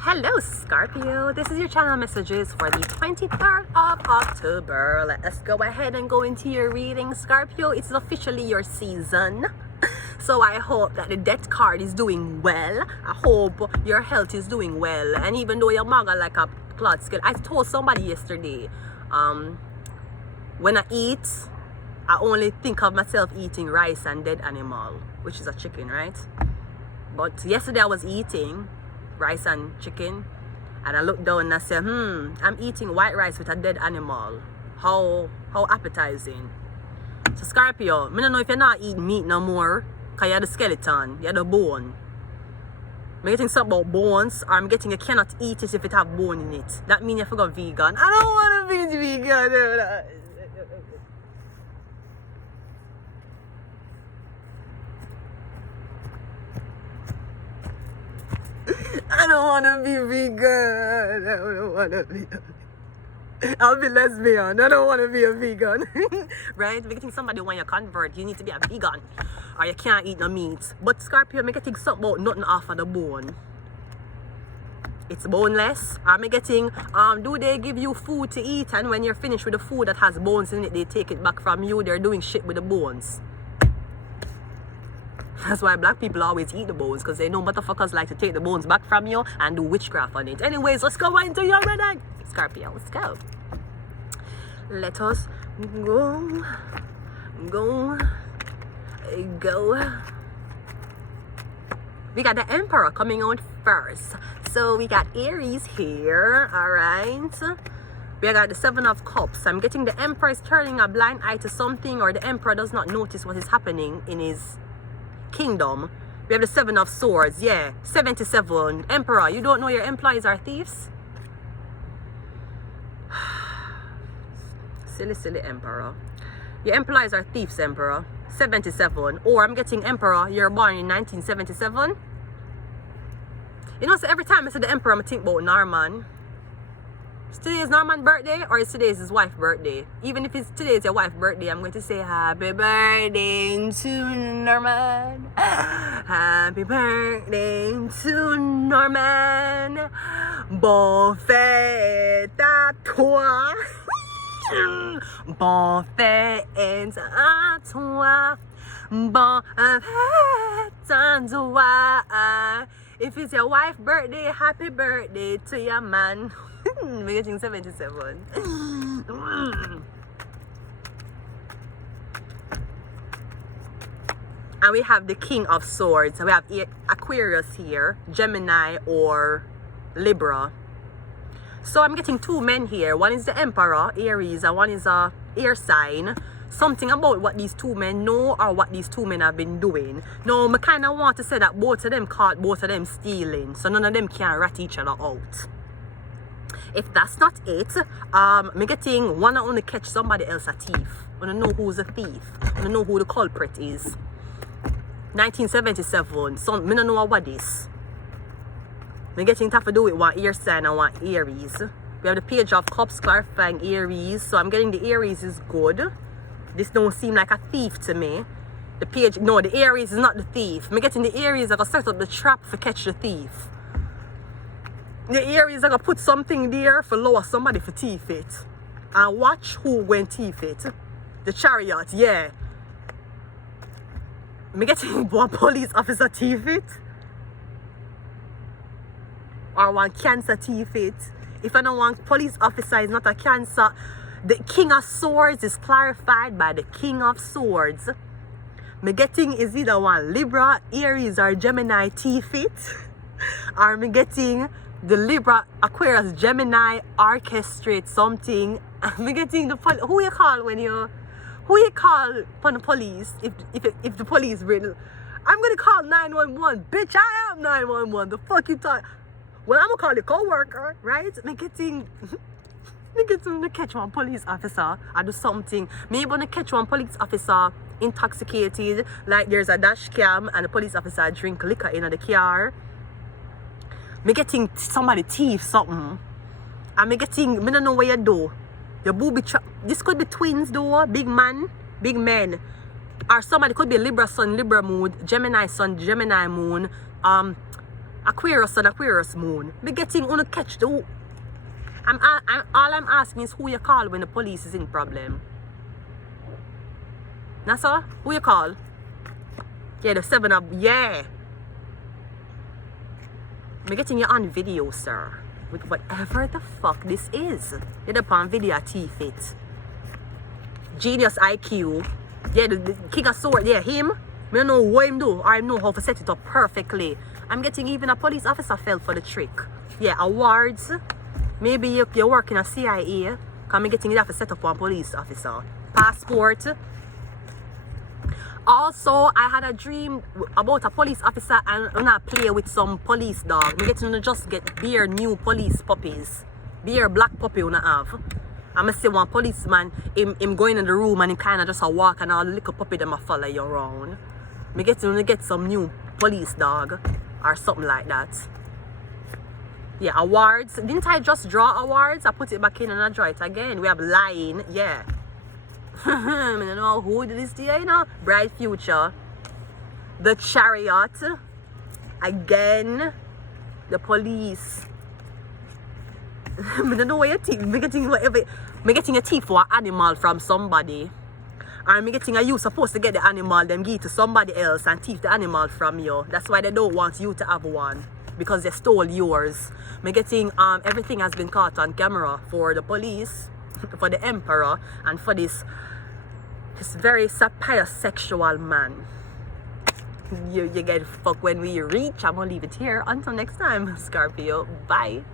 Hello Scorpio, this is your channel messages for the 23rd of October. Let's go ahead and go into your reading, Scorpio. It's officially your season. So I hope that the death card is doing well. I hope your health is doing well. And even though you're manga like a cloud scale, I told somebody yesterday, when I eat, I only think of myself eating rice and dead animal, which is a chicken, right? But yesterday I was eating rice and chicken, and I looked down and I said, I'm eating white rice with a dead animal. How appetizing. So Scorpio, I don't know if you're not eating meat no more, because you're the skeleton, you're the bone. I'm getting something about bones, or I'm getting you cannot eat it if it have bone in it. That means you forgot vegan. I don't want to be vegan. I don't want to be vegan. I don't want to be. I'll be lesbian. I don't want to be a vegan. Right? We're getting somebody when you convert, you need to be a vegan. Or you can't eat no meat. But Scorpio, I'm getting something about nothing off of the bone. It's boneless. I'm getting, do they give you food to eat? And when you're finished with the food that has bones in it, they take it back from you. They're doing shit with the bones. That's why black people always eat the bones, because they know motherfuckers like to take the bones back from you and do witchcraft on it. Anyways, let's go into your reading. Scorpio, let's go. Let us go. We got the Emperor coming out first. So we got Aries here, alright. We got the Seven of Cups. I'm getting the Emperor is turning a blind eye to something, or the Emperor does not notice what is happening in his kingdom. We have the Seven of Swords. Yeah, 77. Emperor, you don't know your employees are thieves? Silly Emperor. Your employees are thieves, Emperor. 77. Or I'm getting Emperor, you're born in 1977. You know, so every time I say the Emperor, I think about Norman. Is today's Norman's birthday, or is today's his wife's birthday? Even if it's today's your wife's birthday, I'm going to say happy birthday to Norman. Happy birthday to Norman. Bon fête à toi. Bon fête à toi. Bon fête à toi. If it's your wife's birthday, happy birthday to your man. We're getting 77. And we have the King of Swords. We have Aquarius here, Gemini or Libra. So I'm getting two men here. One is the Emperor, Aries, and one is a air sign. Something about what these two men know, or what these two men have been doing. Now, I kind of want to say that both of them caught both of them stealing, so none of them can rat each other out. If that's not it, I'm getting one I want to catch somebody else a thief. I want to know who's a thief. I want to know who the culprit is. 1977. So I don't know what this. I'm getting tough to do with one air sign and one Aries. We have the Page of Cups clarifying Aries. So I'm getting the Aries is good. This don't seem like a thief to me. The page, no, the Aries is not the thief. I'm getting the Aries that will set up the trap for catch the thief. The Aries are going to put something there for lower somebody for thief it. And watch who went thief it. The Chariot, yeah. I'm getting one police officer thief it. Or one cancer thief it. If I don't want police officer is not a cancer. The King of Swords is clarified by the King of Swords. Me getting is either one Libra, Aries, or Gemini thief it. Or me getting the Libra, Aquarius, Gemini orchestrate something. Me getting the who you call when you upon the police if the police really. I'm gonna call 911. Bitch, I am 911. The fuck you talk? Well, I'm gonna call the co-worker, right? Me getting to catch one police officer or do something. Maybe when I catch one police officer intoxicated, like there's a dash cam and the police officer drink liquor in the car. Me getting somebody thief something. And me don't know what you do. Your booby trap. This could be twins though, big men. Or somebody could be Libra sun, Libra moon, Gemini sun, Gemini moon. Aquarius and Aquarius moon. Me getting on a catch the. All I'm asking is who you call when the police is in problem. Nasa? Who you call? Yeah, the 7 up. Yeah. Me getting you on video, sir. With whatever the fuck this is. You're upon video T-Fit. Genius IQ. Yeah, the King of Swords. Yeah, him. Me don't know what him do. Or I know how to set it up perfectly. I'm getting even a police officer fell for the trick. Yeah, awards. Maybe you're working at CIA. Because I'm getting it to set up one police officer. Passport. Also, I had a dream about a police officer and when I play with some police dog. I'm getting to just get bare new police puppies. Bare black puppy when I have. I'm going to see one policeman, him going in the room and he kind of just a walk and all the little puppy them a follow you around. I'm getting to get some new police dog or something like that. Yeah, awards. Didn't I just draw awards? I put it back in and I draw it again. We have lying. Yeah. I don't know who did this year, you know. Bright future. The chariot. Again. The police. I don't know what you think. I'm getting a thief for an animal from somebody. Or I'm getting you supposed to get the animal, then give it to somebody else and thief the animal from you. That's why they don't want you to have one. Because they stole yours. I'm getting everything has been caught on camera for the police, for the emperor, and for this very sapiosexual man. You get fucked when we reach. I'm gonna leave it here. Until next time, Scorpio. Bye.